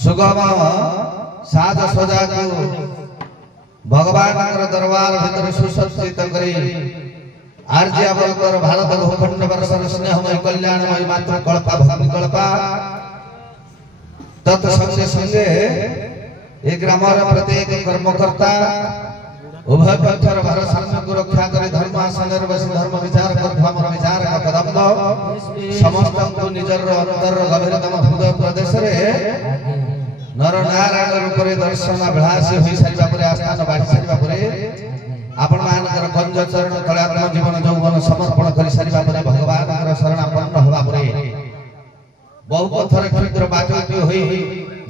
सुगम साज सजा को भगवान दरबार भीतर सुसज्जित करी आर्य अवतर भारत भूखंड वर्षर स्नेहमय कल्याणमय मात्र कल्पा भक्ति कल्पा तत्संगे संगे ए ग्रामर प्रत्येक कर्मकर्ता उभय पक्षर भारसाम्य को रक्षा करे धर्म आसन बसी धर्म विचार कर हमर विचार का कदम दो समस्त को निजर अंतर गभीरतम हृदय प्रदेश रे नर नारायण रूप रे दर्शन अभिलाषी होई सारिबा परे आस्थान बाढी सारिबा परे आपण मानकर गंज चरण तळे आत्म जीवन यौवन समर्पण करि सारिबा परे भगवान शरणापन्न होबा परे बहु थर क्षुद्र बाटोटी होई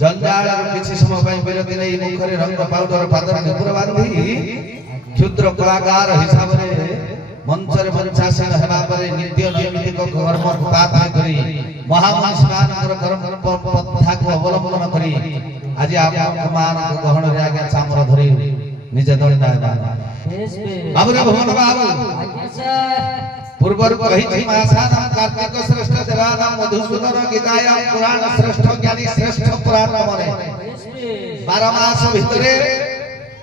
जंजाल किछि समय पई विरति नै मुखरे रंग पाउडर पादर निपुर बांधी क्षुद्र कलाकार हिसाब रे मंचर मंचासन हेबा परे नित्य नैमित्तिक कर्म पाप करी महामनीष मानकर कर्म पथा को अवलंबन करी आज आप मान गहन रे आगे चामर धरि निज दंडा बाबू भवन बाबू पूर्वर कहि मासान कार्तिक श्रेष्ठ देवानाम मधुसूदन गीताया पुराण श्रेष्ठ ज्ञानी श्रेष्ठ पुराण मने 12 मास भितरे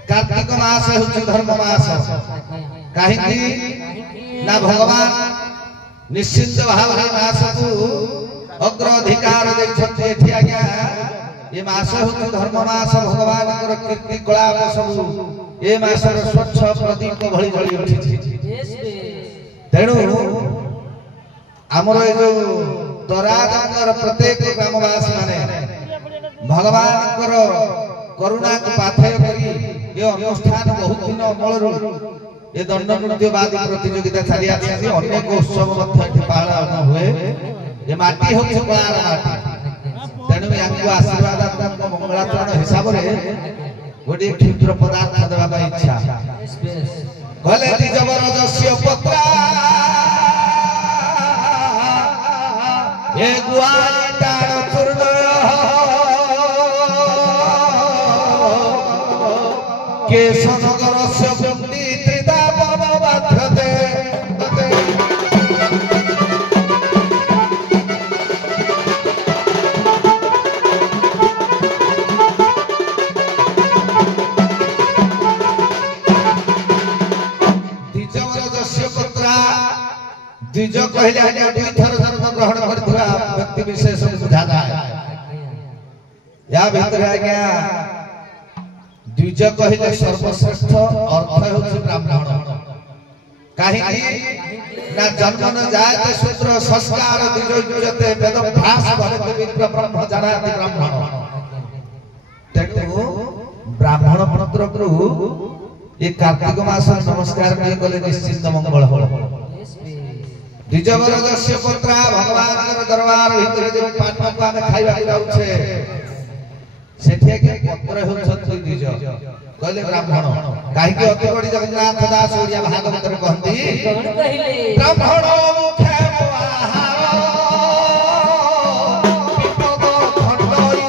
कार्तिक मास होछि धर्म मास काहे ना भगवान निश्चित भाव मास को अग्राधिकार दैछथि एथि आज्ञा ये मास होछि धर्म मास भगवान कर कीर्ति कला सब ए मासर स्वच्छ प्रदीप भଳି जଳି उठिछि तेणु आमर जो तराजंगर प्रत्येक ग्रामवासी माने भगवान करुणा को पाथेय करी ये अनुष्ठान बहुत दिन अमलरू ये दंड नृत्यवादी प्रतियोगिता चली आछि अनेक उत्सव मध्य पालन हुए ये माटी होछि कलार माटी तेणु याकु आशीर्वाद आत्मा मंगलाचरण हिसाब रे गोटे क्षुद्र पदार्थ देवा इच्छा भले जबरदस्य पत्रा ये गुआली टाण चूर्ण केशनगरस्य बुद्धि त्रिदा बाध्यते द्विज कहले आज्ञा दुई थर धर्म ग्रहण करथिबा व्यक्ति विशेष बुझा जाए या भीतर आज्ञा द्विज कहले सर्वश्रेष्ठ अर्थ होछि ब्राह्मण काहे ना जन्म न जायते शूद्र संस्कार द्विज युजते वेद भाष भरते विप्र ब्रह्म जनाति ब्राह्मण तेणु ब्राह्मण पुत्र को ये कार्तिक मास नमस्कार नहीं कले निश्चित मंगल हो द्विजवरदस्य पुत्रा भगवान दरबार भीतर जे पाठ को आमे खाइबा जाउछे सेठे के पुत्र होछथि द्विज कहले ब्राह्मण काहे के अति बड़ी जगन्नाथ दास ओडिया भागवत रे कहंती ब्राह्मण मुखे आहार विपद खंडई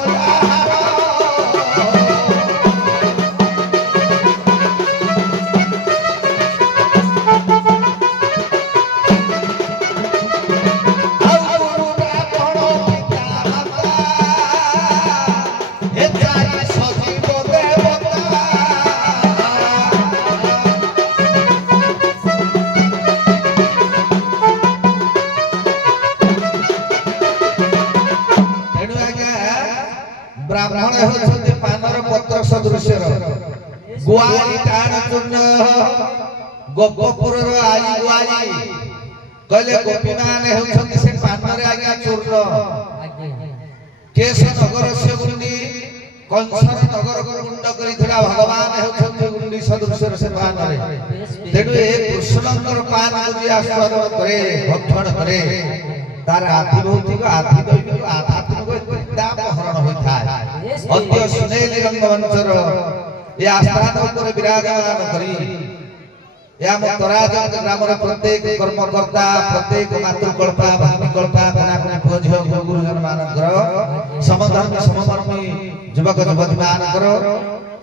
ब्राह्मण होछथि पानर पत्र सदृश्यर गुआली टाण चूर्ण गोपपुर रो आई गुआली कहले गोपी माने होछथि से पानर आज्ञा चूर्ण केश नगर से गुंडी कंसर नगर को गुंड करिथला भगवान होछथि गुंडी सदृश्यर से पानरे तेनु ए कृष्णकर पान को आस्वादन करे भक्षण करे तार आदि भौतिक आदि दैविक आध्यात्मिक दाम हरण होइथाय अद्य सुनेली रंगमंचर ये आस्थान ऊपर विराजमान करी या मतराज ग्रामर प्रत्येक कर्मकर्ता प्रत्येक मातृकल्पा भूमिकल्पा कोना पूज्य गुरुजन मानकर समधर्म सममर्मी युवक युवती मानकर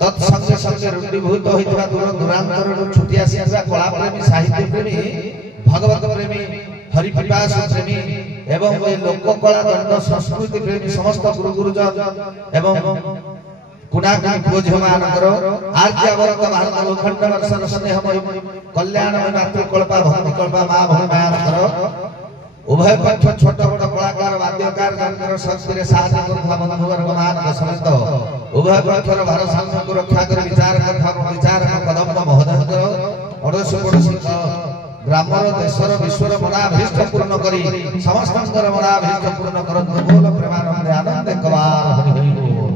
तत्संगे संगे रूढ़ीभूत होइतबा दूर दूरांतर छुटी आसीबा कला प्रेमी साहित्य प्रेमी भगवत प्रेमी हरि पिपास प्रेमी एवं लोक कला दंड संस्कृति प्रेमी समस्त गुरु गुरुजन एवं कुणाकुणी पुओ झिଅମାନଙ୍କର ଆର୍ଯ୍ୟ ଅବରତ ଭାରତ ଭୂଖଣ୍ଡ ବର୍ଷର ସ୍ନେହମୟୀ କଲ୍ୟାଣମୟୀ ମାତୃକଳ୍ପା ଭକ୍ତିକଳ୍ପା ମା ଭଉଣୀ ମାନଙ୍କର ଉଭୟ ପକ୍ଷ ଛୋଟ ବଡ଼ କଳାକାର ବାଦ୍ୟକାର ଯାଙ୍କର ଶକ୍ତିରେ ସାହାଯ୍ୟ କରୁଥିବା ବନ୍ଧୁବର୍ଗ ମାନଙ୍କ ସମେତ ଉଭୟ ପକ୍ଷର ଭାରସାମ୍ୟକୁ ରକ୍ଷା କରି ବିଚାର କରୁଥିବା ବିଚାରକ କଦମ୍ବ ମହୋଦୟଙ୍କର ଅଡ଼ୋଶୀ ପଡ଼ୋଶୀଙ୍କ ଗ୍ରାମର ଦେଶର ବିଶ୍ୱର ମନାଭୀଷ୍ଟ ପୂର୍ଣ୍ଣ କରି ସମସ୍ତଙ୍କର ମନାଭୀଷ୍ଟ ପୂର୍ଣ୍ଣ କରନ୍ତୁ ବୋଲ ପ୍ରେମାନନ୍ଦେ ଆନନ୍ଦେ କବାର ହରି ହରି ବୋଲ।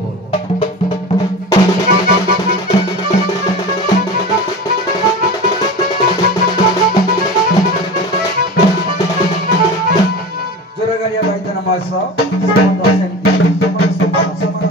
Juragaria baita namasa samanta senti samana samana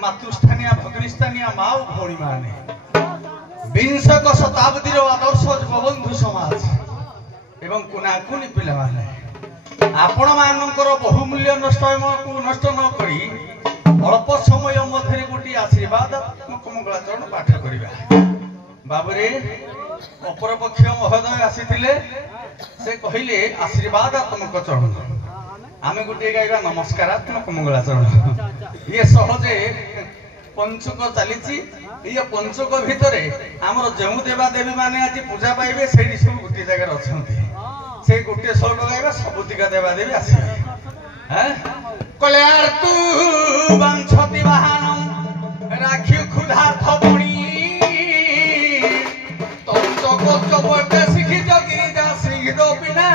मातृस्थानीय भगिनीस्थानीय माँ और भौणी माने विंशक शताब्दी आदर्श युवबंधु समाज एवं कुनाकुनी पिला माने आपण मानकर बहुमूल्य नष्ट न करी अल्प समय मध्य गोटे आशीर्वाद मंगलाचरण पाठ करवा बाबुरे अपर पक्ष महोदय आसीथिले से कहिले आशीर्वादात्मक चरण आमे गोटे गाइबा नमस्कारात्मक मंगलाचरण ये सहजे पंचुक चली ये पंचुक भितर आमर जो देवा देवी माने आज पूजा पाइबे से सब गोटे जगह अच्छा से गोटे श्लोक गाइबा सबुतिका देवा देवी आसबे कले यार तू बांछती बाहान राखी क्षुधार्थ बणी तो चपटे शिखी जगिरी जा सिंह दो बिना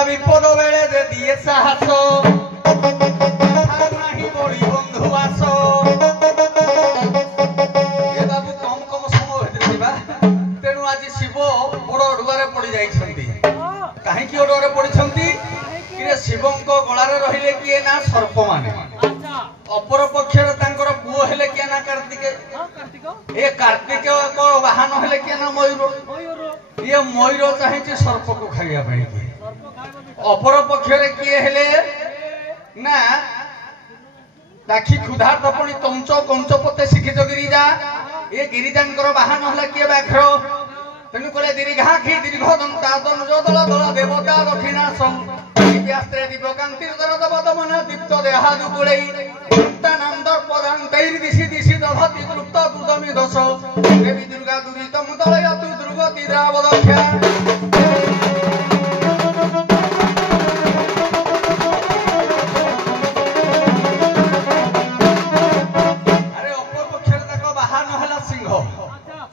विपद बेले दे दिए साहस नाही बड़ी बंधु आस ये बाबू कम कम समय होइबा तेनु आज शिव बड़ अडुआरे पड़ी जाइछंती काहे की अडुआरे पड़िछंती कि शिवंको गळारे रहिले किए ना सर्प माने अपर पक्षरे तांकर पुओ हेले किए ना कार्तिक ए कार्तिक को वाहन हेले किए ना मयूर ये मयूर चाहे सर्प को खाइया पई अपर पक्षरे किए हेले ना दाखी क्षुधार्थ पणी तंच कंचपते शिखित गिरिजा ये गिरिजांकर वाहन हला किए बाघ्र तेनु कले दीर्घाखी दीर्घ दंता दनुज दल दल देवता दक्षिणास दिव्यास्त्रे दिव्यकांतिर दरदव दमन दीप्त देहादु गुळै दंतानाम दर्पदान्तैर दिशि दिशि दधति तृप्त दुदमि दश देवी दुर्गा दुरितम दलयतु दुर्गति रावदख्या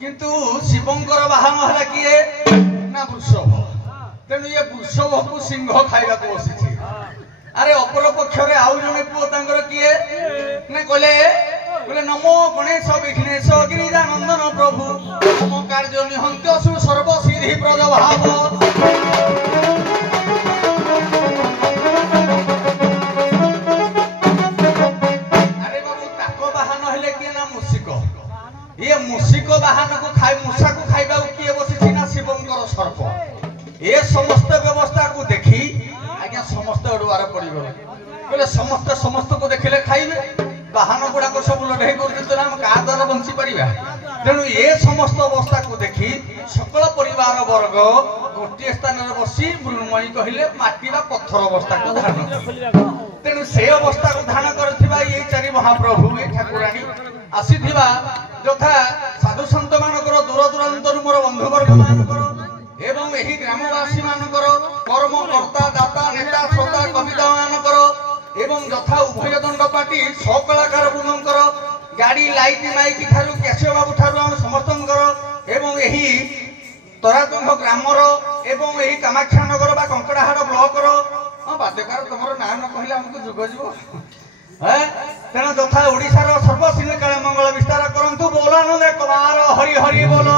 किंतु शिवंकर वाहन हला किए ना वृषभ तेणु ये वृषभ को सिंह खाइबा को बसिछि अरे अपर पक्षरे आउ जने पुओ तांकर किए ने कहले नमो गणेश विघ्नेश गिरिजानंदन प्रभु नमो कार्य निहंत्य सु सर्व सिद्धि प्रद भाव अरे बाबू ताको वाहन हेले किए ना मूषिक ये मूषिक वाहन को खाई मूषा को खाइबा किए बसिछि ना शिवंकर सर्प ए समस्त व्यवस्था को देखी आज्ञा समस्त अडुआर पड़ी गले कहले समस्त समस्त को देखिले खाइबे वाहन गुडा को सब लढाई करते हम का द्वारा बंची परिबा तेणु ए समस्त अवस्था को देखी सकल परिवार वर्ग गोटे स्थान रे बसी मृण्मयी कहिले माटी बा पत्थर अवस्था को धारण तेणु से अवस्था को धारण करथिबा ये चारि महाप्रभु ए ठाकुरानी आसीथिबा यथा साधु सन्त मानकर दूर दूरांतर मोर बंधुवर्ग मानकर एवं एही ग्रामवासी मानकर कर्मकर्ता दाता नेता श्रोता कविता मानकर एवं यथा उभय दंड पार्टी सकलाकार बुनकर गाड़ी लाइट माइक ठारू केशव बाबू ठारू हम समस्तंकर एवं एही तरातुंग ग्रामर एवं एही कामाक्षानगर बा कंकड़ाहाड़ ब्लॉक रो बाध्यकार तुमर नाम न कहले हमको जुग जीव तेना तथा ओडिशार सर्वसिंह काले मंगल विस्तार करंतु बोलानो दे कुमार हरि हरि बोलो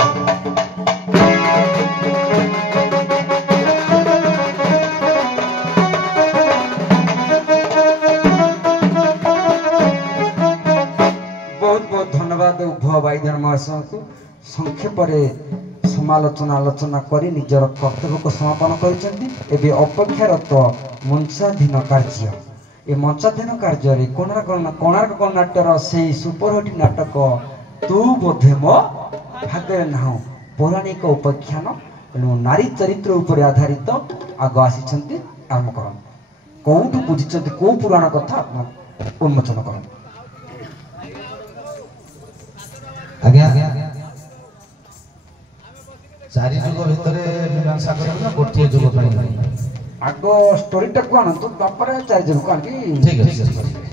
बहुत बहुत धन्यवाद उभय भाई धर्मवासी को संक्षेप समालोचना आलोचना करी निजर कर्तव्य को समापन कर अपेक्षारत मंचाधीन कार्य ए मंचाधीन कार्य कोणार्क कर्नाट्यर से सुपरहिट नाटक तू बोधे मो भाग्य ना पौराणिक उपाख्यान नारी चरित्र उपर आधारित आग आसी आरंभ कर कौटू बुझी कौ पुराण कथा उन्मोचन कर आज्ञा चारि जुग भितरे मीमांसा करब ना गोटिए जुग ପାଇଁ आगो स्टोरीटा को आनंद तापर चारि जन को आनकी ठीक है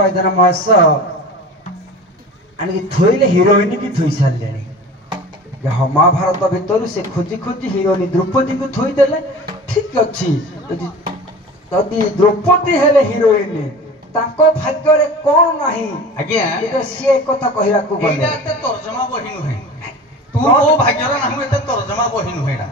बैद्यनाथ महेश आनिक थोइले हिरोइन की थोई सारे हाँ महाभारत भितर से खोजी खोजी हिरोइन द्रौपदी को थोईदेले ठीक अच्छी यदि द्रौपदी हेले हिरोइन ताको भाग्य रे कौन नहीं आज्ञा ये सी कथा कहला को गले एटा तर्जमा बही नुहे तू मो भाग्यर नाहु एटा तर्जमा बही नुहेडा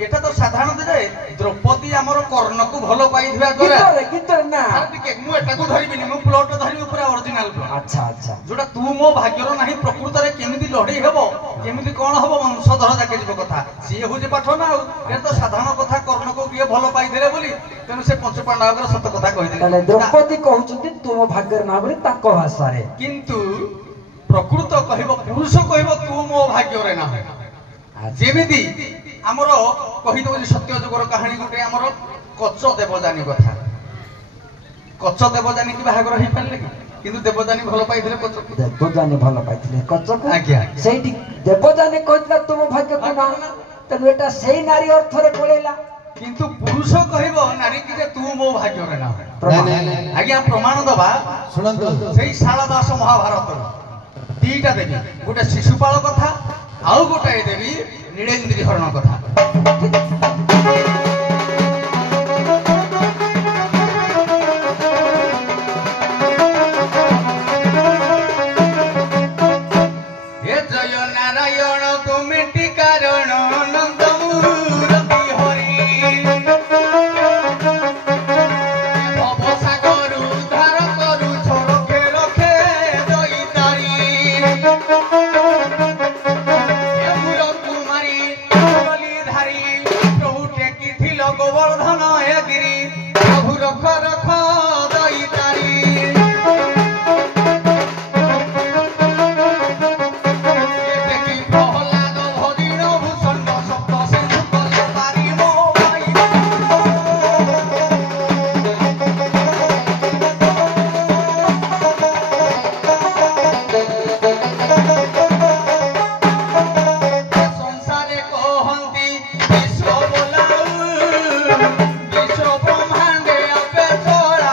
एटा तो साधारण जे द्रौपदी हमर कर्ण को भलो पाई दिबा द्वारा गीतर ना ठीक मु एटा को धरिबिनी मु प्लॉट धरिबी पूरा ओरिजिनल प्लॉट अच्छा अच्छा जोटा तू मो भाग्यर नाही प्रकृत रे केमिति लढई हेबो केमिति कोन हेबो वंशधर जाके जीव कथा सी होजे पाठ ना ए तो साधारण कथा कर्ण को किए भलो पाई देले बोली तेनु से पंच पांडवकर सत कथा कहि देले तले द्रौपदी कहउछथि तुम भाग्यर ना बोली ताको भाषा रे किंतु प्रकृत कहबो पुरुष कहबो तू मो भाग्य रे ना जेमिति हमरो कहि दो सत्य जुगर कहानी गोटे हमरो कच्च देवजानी कथा कच्च देवजानी की बाहागर हे पाले किंतु देवजानी भलो पाइथिले कच्च देवजानी भलो पाइथिले कच्च को आज्ञा सेठी देवजानी कहतला तुम भाग्य को ना तनु एटा सेही नारी अर्थ रे पळेला किंतु पुरुष कहबो नारी की जे तू मो भाग्य रे ना आज्ञा प्रमाण दबा सुनंतु सेही शालादास महाभारत दीटा देवी गोटे शिशुपाल कथा आउ गोटे देवी नीलेन्द्री हरण कथा विश्व ब्रह्मांडे अपे छोड़ा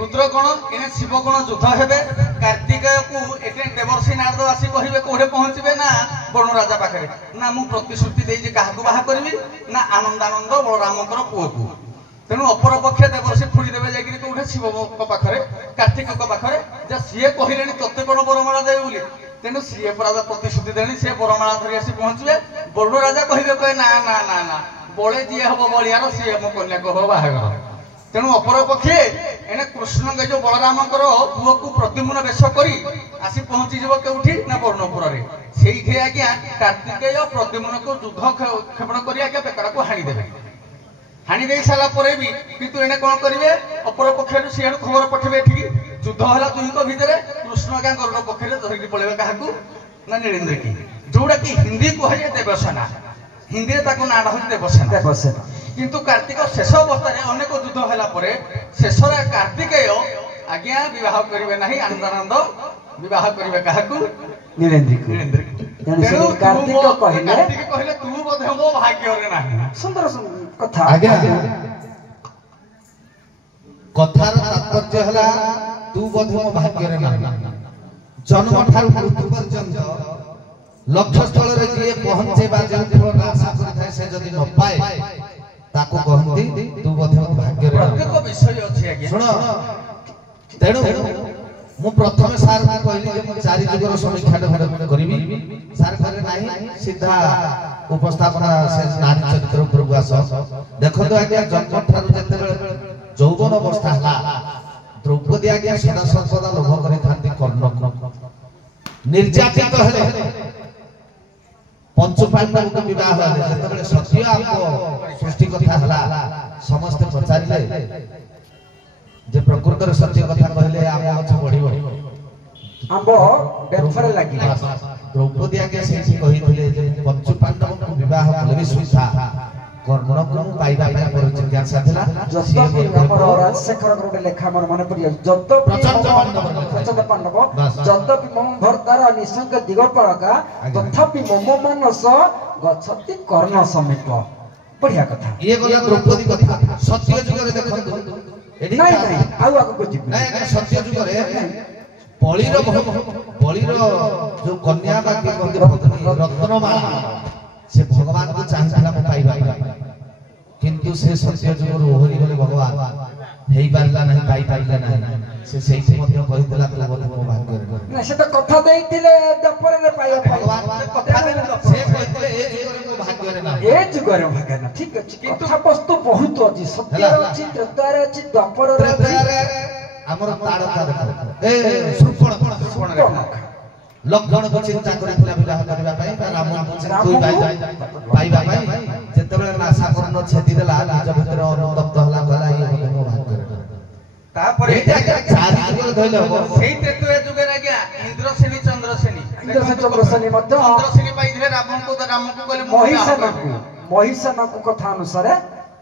रुद्रगण एने शिवगण युद्ध हेबे कार्तिकेय को एटे देवर्षि नारद आसी कहिबे कोठे पहुंचबे ना बण राजा पाखरे ना मु प्रतिश्रुति देई जे काहाकू बाहा करबी ना आनंदानंद बलरामकर पुओ को तेणु अपर पक्षे देवर्षि फुड़ी देबे जाई कोठे शिव पाखरे कार्तिक पाखरे जे सीए कहिलेनी तत्ते कोन बरमाला देबे बोली तेणु सीए राजा प्रतिश्रुति देनी से बरमाला धरि आसी पहुंचबे बण राजा कहिबे कहे ना ना ना ना बळे दिए हबो बलियार सीए मो कन्या को हो बाहागर तेणु अपर पक्षे एने कृष्ण के जो बलरामकर पुओ को प्रतिमुन बेश करी आसी पहुंची जीव केउठी ना वर्णपुर रे सेइठे आज्ञा कार्तिकेय प्रतिमुन को युद्ध क्षेपण करी आज्ञा पेकड़ा को हाणी देबे हाणी दे साला परे भी किंतु एने कोन करिवे अपर पक्षे सियाडू खबर पठेबे एठी युद्ध होला दुहीको भितरे कृष्ण का गरुड़ पक्षे धरिक पळेबे काहाकू ना नीलेंद्र की जोडा की हिंदी को है देवसेना हिंदी रे ताको नाडा हो देवसेना किंतु कार्तिक शेष अवस्था रे अनेक युद्ध होला परे शेष रे कार्तिकेय आज्ञा विवाह करिवे नाही आनंदानंद विवाह करिवे काहाकू नीलेंद्र तेणु कार्तिक कहले तू बोधे मो भाग्य रे नाही सुंदर कथा आज्ञा कथार तात्पर्य हला तू बोधे मो भाग्य रे नाही जन्म ठारू मृत्यु पर्यंत लक्ष्य स्थल रे जे पहुंचेबा जे फल आशा करथाय से जदी न पाए ताको कहंती तू बोधे मो भाग्य रे प्रत्येक विषय अछि आज्ञा सुनो तेणु मु प्रथम सार कहली जे मु चारि जुगर समीक्षा करिबी सार करे नाही सीधा उपस्थापना से नारी चरित्र उपरକୁ आस देखो तो आज्ञा जन्म ठारू जते যৌবন অবস্থা হলা দ্রৌপদী আজ্ঞা সদা সর্বদা লোভ করে থাকতে কর্ণ निर्यातित हेले पंच पांडव को विवाह हेले जेतेबेले सत्य आपको सृष्टि कथा हला समस्त पचारिले जे प्रकृत रे सत्य कथा कहले आम अच्छा बढ़ी आंबो बेफर लागि द्रौपदी आगे से कहिथिले जे पंच पांडव को विवाह हेले भी सुधा कर्ण को पाइबा पाइ पर जिज्ञासा थिला जत्तपि हमर राजशेखर गुरुडे लेखा हमर मन पड़िया प्रचंड पांडव जत्तपि मम भरतार निसंग दिगपळका तथापि मम मनस गच्छति कर्ण समीप बढ़िया कथा ये गला द्रौपदी कथा सत्य जुग रे देखो एडी नहीं आउ आगु को जिबि नहीं सत्य जुग रे बलिर जो कन्या बाकी पत्नी रत्नमाला से भगवान को चाहला म पाइबा किंतु से सत्य जुगर ओहरी गले भगवान हेई पारला नहीं पाइला नहीं से सेठी मध्ये कहितला तो बोध भाग्य ना से तो कथा देइतिले दपर रे पाइबा भगवान कथा दे से कहितले ए जुगर को भाग्य रे ना ए जुगर भाग्य ना ठीक अछि कथा वस्तु बहुत अछि सत्य अछि त्रेतार अछि दपर रे हमर ताड़का देखो ए सुपण लक्षण को चिंता करथिला विवाह करबा पई रामन को कोई पाइबा पई जेतबे आशा करनो छेदी देला निज भितर अनुतप्त होला गला ये मो भाग्य तापर चारि जुग धइले हो सेई तेतुए जुगे आज्ञा इंद्रसेनी चंद्रसेनी मध्य चंद्रसेनी पाइथिले रावण को कहले महिषाना को कथा अनुसार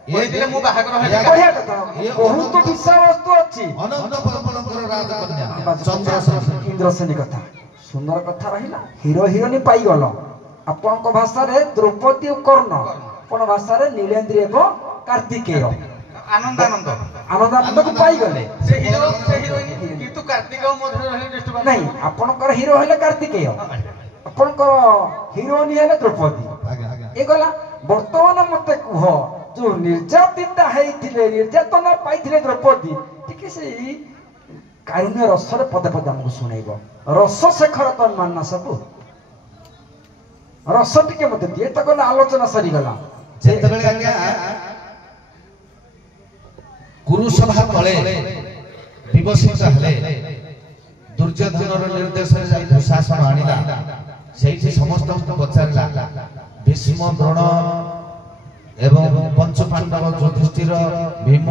ये दिले मु बाहागर हेले बढ़िया कथा बहुत विषय वस्तु अछि अनंत परमकर राजकन्या चंद्रसेनी इंद्रसेनी कथा सुंदर कथा रहिला हीरो हिरोनी पाई गलो आपन को भाषा रे द्रौपदी और कर्ण अपन भाषा रे नीलेंद्र एवं कार्तिकेय आनंदानंद को पाई गले से हीरोइन किंतु कार्तिक मधुर रहले डिस्टर्ब नहीं आपन कर हीरो हेले कार्तिकेय आपन कर हीरोनी हेले द्रौपदी ए गला वर्तमान मते कुह जो निर्यातिता हेइथिले निर्यातना पाइथिले द्रौपदी ठीक से कारुण्य रस रे पदे पदे हमको सुनाइबो रस शेखर तन मानना सब रस टिके मते दिए त गला आलोचना सरी गला जेतबेले आज्ञा गुरु सभा तळे विवसित हले दुर्योधनर निर्देश रे जाई दुशासन आनिला सेठी समस्त को पचारला भीष्म द्रोण एवं पंच पांडव युधिष्ठिर भीम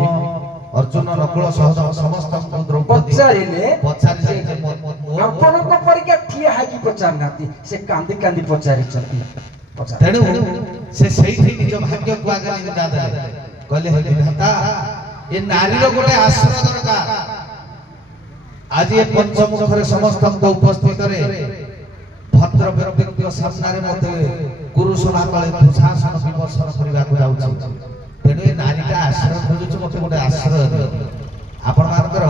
अर्जुन नकुल सहदेव समस्त द्रौपदी पचारिले आपण को परिका ठिया हाकी पचारनाती से कांदी कांदी पचारि छथि तेणु से सेठी निज भाग्य को आगे निंदा देले कहले हे विधाता ए नारी रो गोटे आश्रय दरकार आज ए पंचमुख रे समस्त को उपस्थित रे भद्र व्यक्ति सामने रे मते गुरु सभा तळे दुशासन विमर्शन करिबा को जाउछि तेणु ए नारीटा आश्रय खोजुछ मते गोटे आश्रय आपण मानकर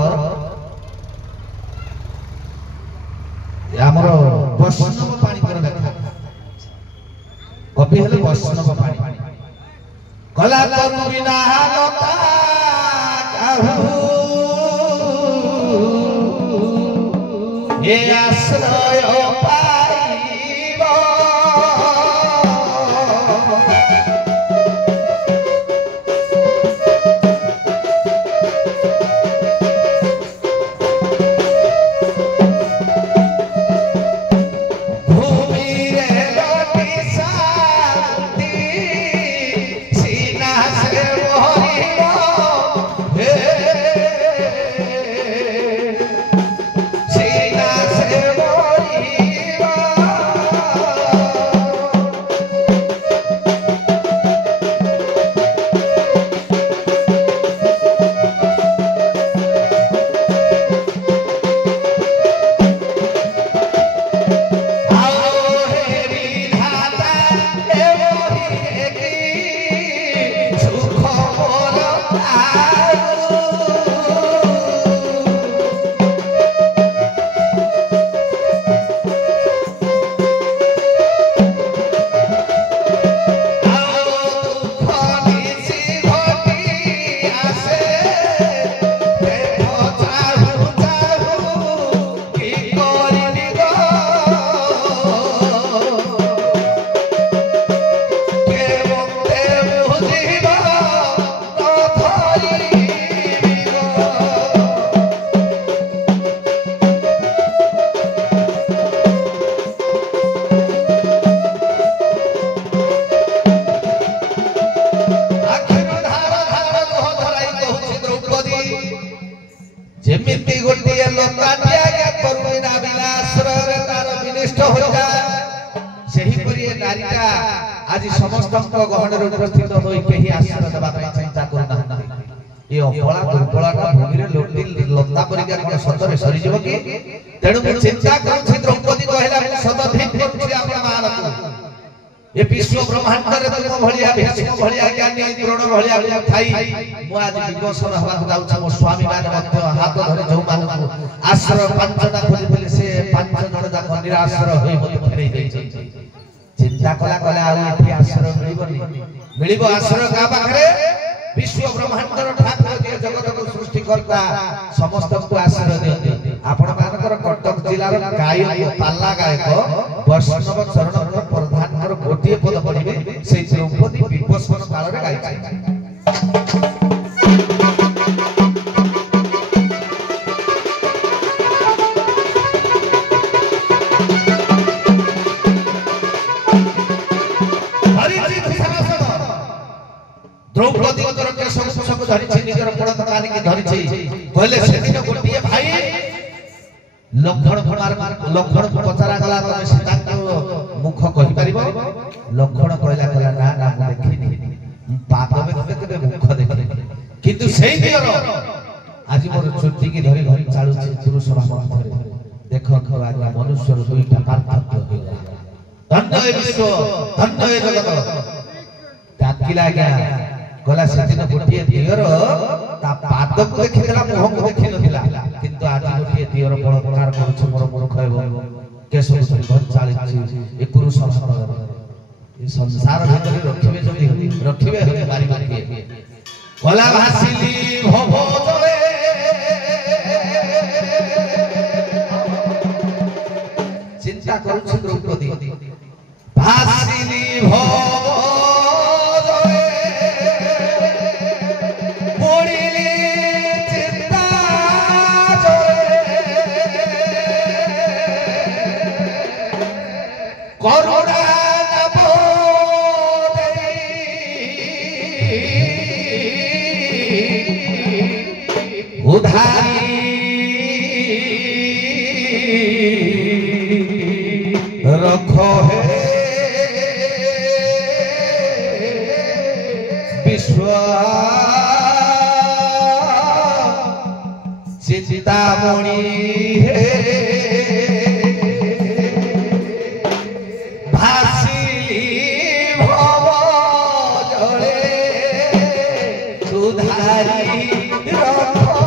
ବୈଷ୍ଣବ ପାଣି କର ଲେଖା କବି ହେଲେ ବୈଷ୍ଣବ ପାଣି କଲା କରୁ ବିନା ଲତା କାହୁ ଏ ଆଶ୍ରୟ ପାଇବ ଯେମିତି ଗୋଟିଏ ଲତାଟିଆ ତରୁଣୀର ବିଳାସରେ ତାର ବିନିଷ୍ଟ ହୋଇଯାଏ ସେହିପରି ଏ ନାରୀଟା ଆଜି ସମସ୍ତଙ୍କ ଗହଣରେ ଉପସ୍ଥିତ ହୋଇ କେହି ଆଶ୍ରୟ ଦେବା ପାଇଁ ଚିନ୍ତା କରୁନାହାନ୍ତି ଏ ଅବଳା ଦୁର୍ବଳଟା ଭୂମିରେ ଲତା ପରିକା କଣ ସତରେ ସରିଯିବ କି ତେଣୁ ମୁଁ ଚିନ୍ତା କରୁଛି ଦ୍ରୌପଦୀ କହିଲା ମୁଁ ସଦଭିତ କରୁଛି ଆପଣ ମାନଙ୍କୁ ଏ ବିଶ୍ୱ ବ୍ରହ୍ମାଣ୍ଡରେ ତୁମ ଭଳିଆ ଭୀଷ୍ମ ଭଳିଆ ଜ୍ଞାନୀ ଦ୍ରୋଣ ଭଳିଆ ଥାଇ ମୁଁ ଆଜି ବିବସନ ହେବାକୁ ଯାଉଛି ମୋ ସ୍ୱାମୀ ମାନେ ମଧ୍ୟ ହାତ ଧରି ଯୋଉମାନଙ୍କୁ ଆଶ୍ରୟ ପାଞ୍ଚଟା ଖୋଜିଥିଲେ ସେ 5 ଜଣ ଯାକ ନିରାଶ୍ରୟ ହୋଇ ମୋତେ ଫେରେଇ ଦେଇଛନ୍ତି ଚିନ୍ତା କଲା ଆଉ ଏଠି ଆଶ୍ରୟ ମିଳିବ ଆଶ୍ରୟ କାହା ପାଖରେ ବିଶ୍ୱ ବ୍ରହ୍ମାଣ୍ଡର ଠାକୁର ଯିଏ ଜଗତକୁ ସୃଷ୍ଟି କର୍ତ୍ତା ସମସ୍ତଙ୍କୁ ଆଶ୍ରୟ ଦିଅନ୍ତି ଆପଣମାନଙ୍କର କଟକ ଜିଲ୍ଲାର ଗାୟକ ପାଲା ଗାୟକ ବୈଷ୍ଣବ ଚରଣର ପ୍ରଧାନଙ୍କର ଗୋଟିଏ ପଦ ପଢିବେ ସେଇ ଦ୍ରୌପଦୀ ବିବସ୍ମନ କାଳରେ ଗାଇଛନ୍ତି ଦ୍ରୌପଦୀଙ୍କର କେଶକୁ ଧରିଛି ନିଜର ପଡ଼ତ କାନିକି ଧରିଛି କହିଲେ ସେଦିନ ଗୋଟିଏ ଭାଇ ଲକ୍ଷ୍ମଣକୁ ପଚରା ଗଲା ତମେ ସୀତାଙ୍କ ମୁଖ କହିପାରିବ ଲକ୍ଷ୍ମଣ କହିଲା ନା ନା ମୁଁ ଦେଖିନି ପାଦ କେବେ ମୁଖ ଦେଖିନି କିନ୍ତୁ ସେଇ ଦିନର ଆଜି ମୋର ଚୁଟିକି ଧରି ଧରି ଚାଲୁଛି ପୁରୁଷ ମଧ୍ୟରେ ଦେଖ ଆଜି ମନୁଷ୍ୟର ଦୁଇଟା ପାର୍ଥକ୍ୟ ହୋଇଗଲା ଧନ୍ୟ ଏ ବିଶ୍ୱ ଧନ୍ୟ ଏ ଜଗତ ଡାକିଲା ଆଜ୍ଞା ଗଲା ସେଦିନ ଗୋଟିଏ ଦିଅର ତା ପାଦକୁ ଦେଖିଥିଲା ମୁହଁକୁ ଦେଖିନଥିଲା କିନ୍ତୁ ଆଜି ଗୋଟିଏ ଦିଅର ବଳତ୍କାର କରୁଛି ମୋର ମୂର୍ଖ ଏବଂ କେଶକୁ ଧରି ଘର ଚାଲିଛି ଏ ପୁରୁଷ ଏ ସଂସାର ଭିତରେ ରଖିବେ ହେଲେ ମାରିବା କିଏ ଗଲା ଭାସିଲି ଭବ ଜଳେ ଚିନ୍ତା କରୁଛି ଦ୍ରୌପଦୀ ଭାସିଲି ଭବ रखो है विश्व चिंतामणि है भासिली भव जले सुधारी रखो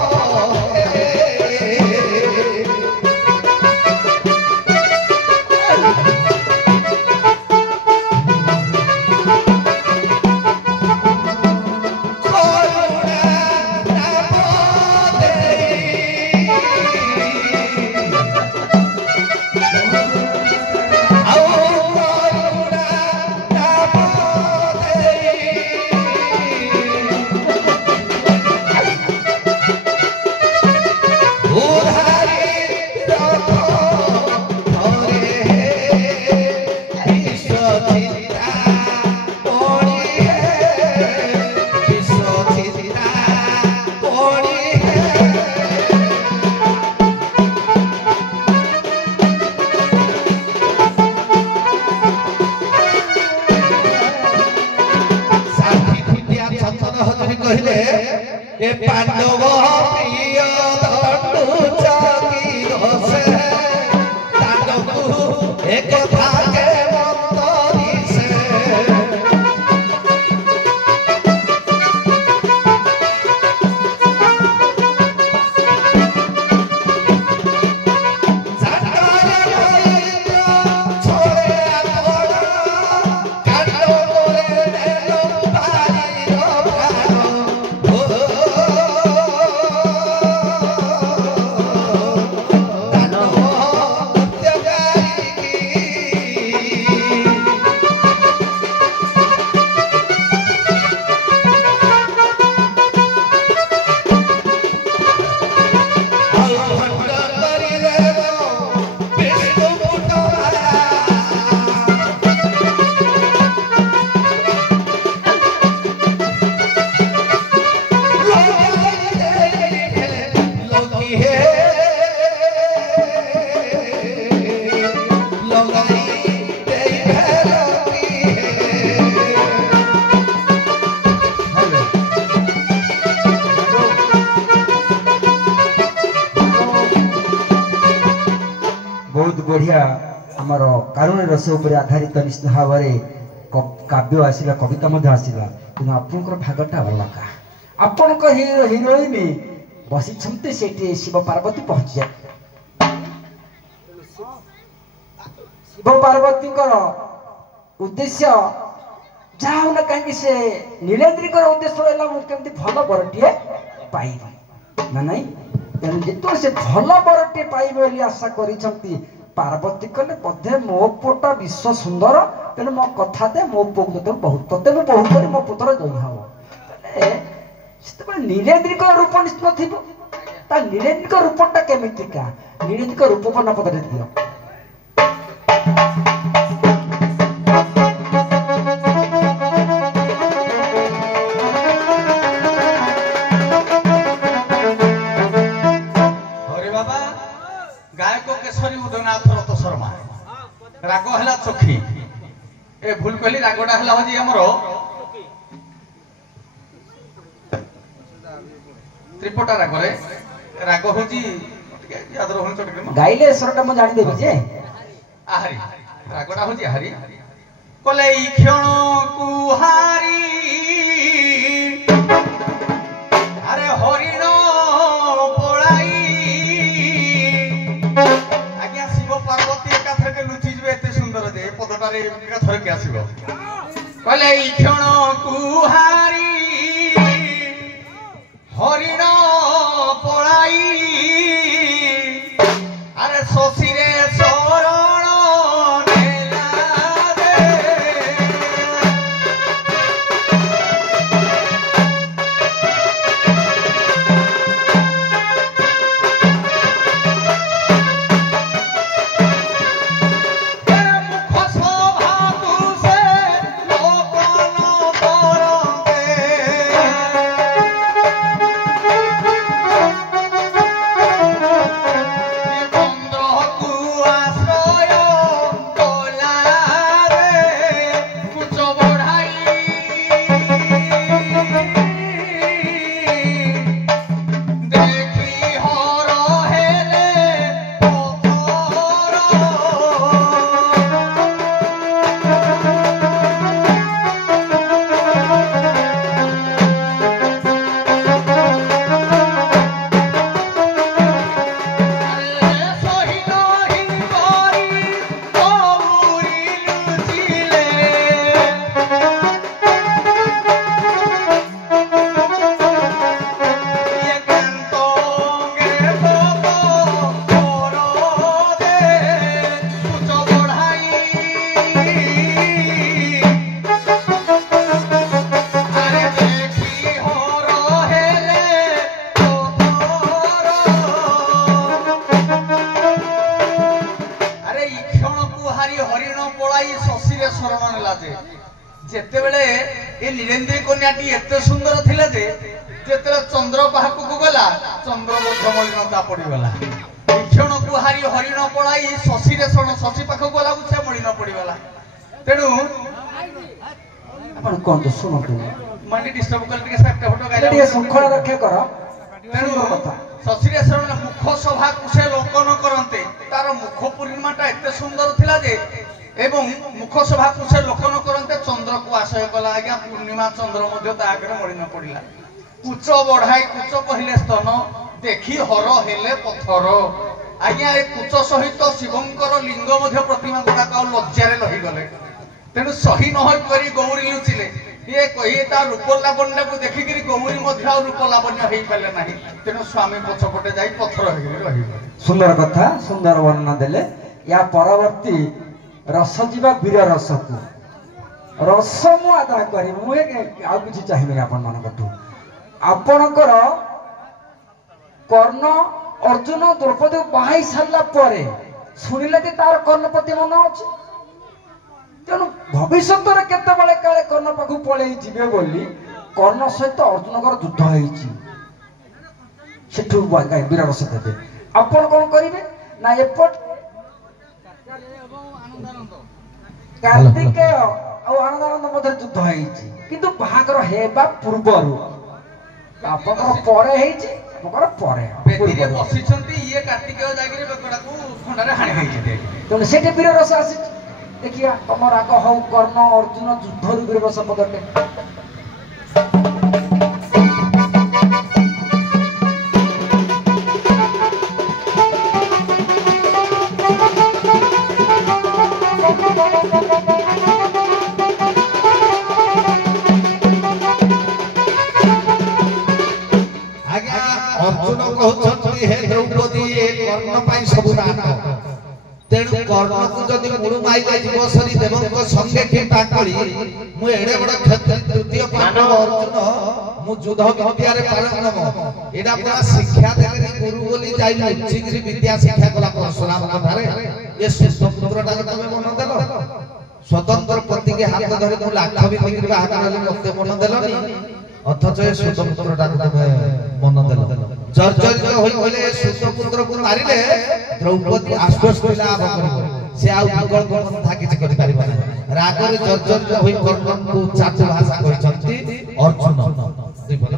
उधारी रखो घरे विश्व चिंता पड़ी है विश्व चिंता पड़ी है साथी खुटिया चंदन हजरी कहले ए पांडव प्रिय दंडु चकी रसे तांडवु एक भागे मंतरी से सरकार रहिन्द्र छोड़े आपण कांडो मोरे नेलो पारी रो बहुत बढ़िया आमर कारुण रस उपर आधारित निश्चित भाव काव्य आसला कविता आसला कि आपंकर भागटा अलगा आपण हिरोइन बसी से शिव पार्वती पहुंची जाए शिव पार्वती उद्देश्य जहाँ ना कहीं से नीलेन्द्री उद्देश्य है मुझे भल बरटे पाइब ना नहीं तेणु से भल बरटे पाइब बोली आशा करिसंती पार्वती कहले बधे मो पुट विश्व सुंदर तेणु मो कथा दे मो पुक तो बहुत तते मो बहुत कर मो पुत्र जय हम नीलेन्द्री रूप निश्चित थी नीलेन्द्री रूपटा केमितिका नीलेन्द्री रूप बना पद दियो राग है चोखी ए भूल कहली रागटा है हजी आमर त्रिपटा रागरे राग हूँ याद रहुन गाइले स्वरटा मु जानि देबी जे आहारी रागटा हूँ आहारी कले ई क्षण कुहारी अरे हरिण पड़ाई आज्ञा शिव पार्वती एका थरके लुचि जबे एते सुंदर जे पदटारे एका थरके आसीबो कले ई क्षण कुहारी हरिण पड़ाई अरे शशिरे शरण नेला रे मुख शोभा तुसे लोकन परंगे ଯେ ଯେତେବେଳେ ଏ ନୀଳେନ୍ଦ୍ରୀ କନ୍ୟାଟି ଏତେ ସୁନ୍ଦର ଥିଲା ଯେ ଯେତେବେଳେ ଚନ୍ଦ୍ର ପାଖକୁ ଗଲା ଚନ୍ଦ୍ର ମଧ୍ୟ ମଳିନତା ପଡିଗଲା। ଈକ୍ଷଣକୁ ହାରି ହରିଣ ପଳାଇ ଶଶୀରେ ଶଶୀ ପାଖକୁ ଗଲାକୁ ସେ ମଳିନ ପଡିଗଲା। ତେଣୁ ଆପଣ କଣ ଶୁଣନ୍ତୁ ମାନେ ଡିଷ୍ଟର୍ବ କଲେ ଟିକେ ସାଇଟ୍ ଫଟୋ ଗାଇଲେ ଟିକେ ଶୃଙ୍ଖଳା ରକ୍ଷା କର। ତେଣୁ ଶଶୀରେ ମୁଖ ସଭାକୁ ସେ ଲୋକନ କରନ୍ତେ ତାର ମୁଖ ପୂର୍ଣ୍ଣିମାଟା ଏତେ ସୁନ୍ଦର ଥିଲା ଯେ ଏବଂ ମୁଖ ସଭାକୁ ସେ ଲୋକନ କରନ୍ତେ ଚନ୍ଦ୍ରକୁ ଆଶ୍ରୟ କଲା। ଆଜ୍ଞା ପୂର୍ଣ୍ଣିମା ଚନ୍ଦ୍ର ମଧ୍ୟ ତା ଆଗରେ ମଳିନ ପଡିଲା। କୁଚ ବଢାଇ କୁଚ କହିଲେ ସ୍ତନ ଦେଖି ହର ହେଲେ ପଥର। ଆଜ୍ଞା ଏ କୁଚ ସହିତ ଶିବଙ୍କର ଲିଙ୍ଗ ମଧ୍ୟ ପ୍ରତିମା ଗୁଡାକ ଆଉ ଲଜ୍ଜାରେ ରହିଗଲେ। ତେଣୁ ସହି ନ ହୋଇ କରି ଗୌରୀ ଲୁଚିଲେ। ଇଏ କହି ତା ରୂପ ଲାବଣ୍ୟକୁ ଦେଖିକିରି ଗୌରୀ ମଧ୍ୟ ଆଉ ରୂପ ଲାବଣ୍ୟ ହେଇପାରିଲେ ନାହିଁ। ତେଣୁ ସ୍ୱାମୀ ପଛପଟେ ଯାଇ ପଥର ହେଇକି ରହିଗଲେ। ସୁନ୍ଦର କଥା, ସୁନ୍ଦର ବର୍ଣ୍ଣନା ଦେଲେ। ୟା ପରବର୍ତ୍ତୀ ରସ ଯିବା ବୀର ରସକୁ। ରସ ମୁଁ ଆଦାୟ କରିବି, ମୁଁ ଆଉ କିଛି ଚାହିଁବିନି ଆପଣମାନଙ୍କଠୁ। ଆପଣଙ୍କର କର୍ଣ୍ଣ ଅର୍ଜୁନ ଦ୍ରୌପଦୀକୁ ବାହାଇ ସାରିଲା ପରେ ଶୁଣିଲେ ଯେ ତାର କର୍ଣ୍ଣ ପ୍ରତି ମନ ଅଛି। ତେଣୁ ଭବିଷ୍ୟତରେ କେତେବେଳେ କାଳେ କର୍ଣ୍ଣ ପାଖକୁ ପଳେଇ ଯିବେ ବୋଲି କର୍ଣ୍ଣ ସହିତ ଅର୍ଜୁନଙ୍କର ଯୁଦ୍ଧ ହେଇଛି। ସେଠୁ ବୀର ରସ ଦେବେ। ଆପଣ କଣ କରିବେ ନା ଏପଟ କାର୍ତ୍ତିକେୟ ଆଉ ଆନନ୍ଦାନନ୍ଦ ମଧ୍ୟରେ ଯୁଦ୍ଧ ହେଇଛି, କିନ୍ତୁ ବାହାଘର ହେବା ପୂର୍ବରୁ ଆପଣଙ୍କର ପରେ ହେଇଛି, ଆପଣଙ୍କର ପରେ ବେଦିରେ ବସିଛନ୍ତି ଇଏ କାର୍ତ୍ତିକେୟ ଯାଇକିରି ବେକଡାକୁ ଖଣ୍ଡାରେ ହାଣି ଦେଇଛନ୍ତି। ତେଣୁ ସେଠି ବୀର ରସ ଆସିଛି। ଦେଖିବା ତମ ରାଗ ହଉ କର୍ଣ୍ଣ ଅର୍ଜୁନ ଯୁଦ୍ଧରୁ ବୀର ରସ ପଦଟେ। अर्जुन कहउछन्ति हे द्रौपदी ए कर्ण पाई सबु नाक तेणु कर्ण को जदि मुळु माई जीव सरी देवक संगे केटा करी मु एडे बड क्षेत्र तृतीय पांडव अर्जुन मु युद्ध विद्या रे पारंगम एडा पूरा शिक्षा देले गुरु बोली जाई उच्चिगिरी विद्या शिक्षा कला परशुराम कथारे ए सुपुत्रटा तमे मन देलो स्वतंत्र पति के हाथ धरि मु लाख बिंदिगिरी बाहागर मते मन देलनी अथच ए सुपुत्रटा तमे मन देलो जर्जरित होई गले सुपुत्र को मारिले द्रौपदी आश्वस्त लाभ करिबो से आ विकल्प था किछ करि पारिबो ना रागरे जर्जरित होई कर्ण को चातु भाषा कहिसंती अर्जुन दुई बोले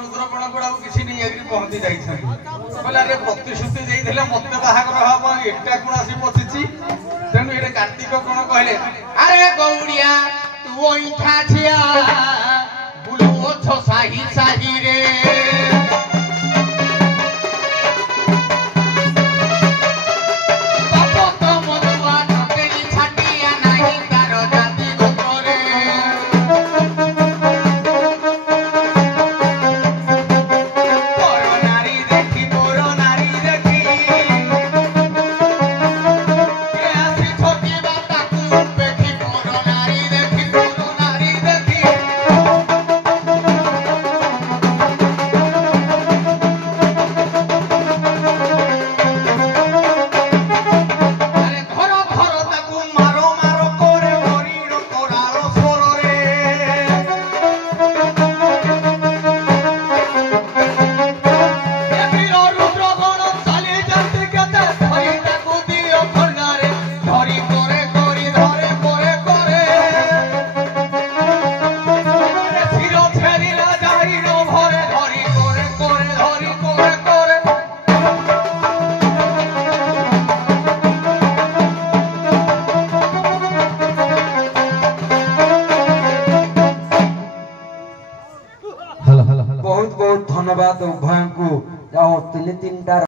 रुद्रपण गुड़ा किसी नहीं आगे पहुंची जाइए बोले अरे प्रतिश्रुति देते मत बाहागर हम एटा कौन आसी पशिची तेणु ये कार्तिक कौन कहले अरे गौड़िया तू ओठा छिया बुलुओ साही साही रे बहुत बहुत धन्यवाद उभय को तीन तीन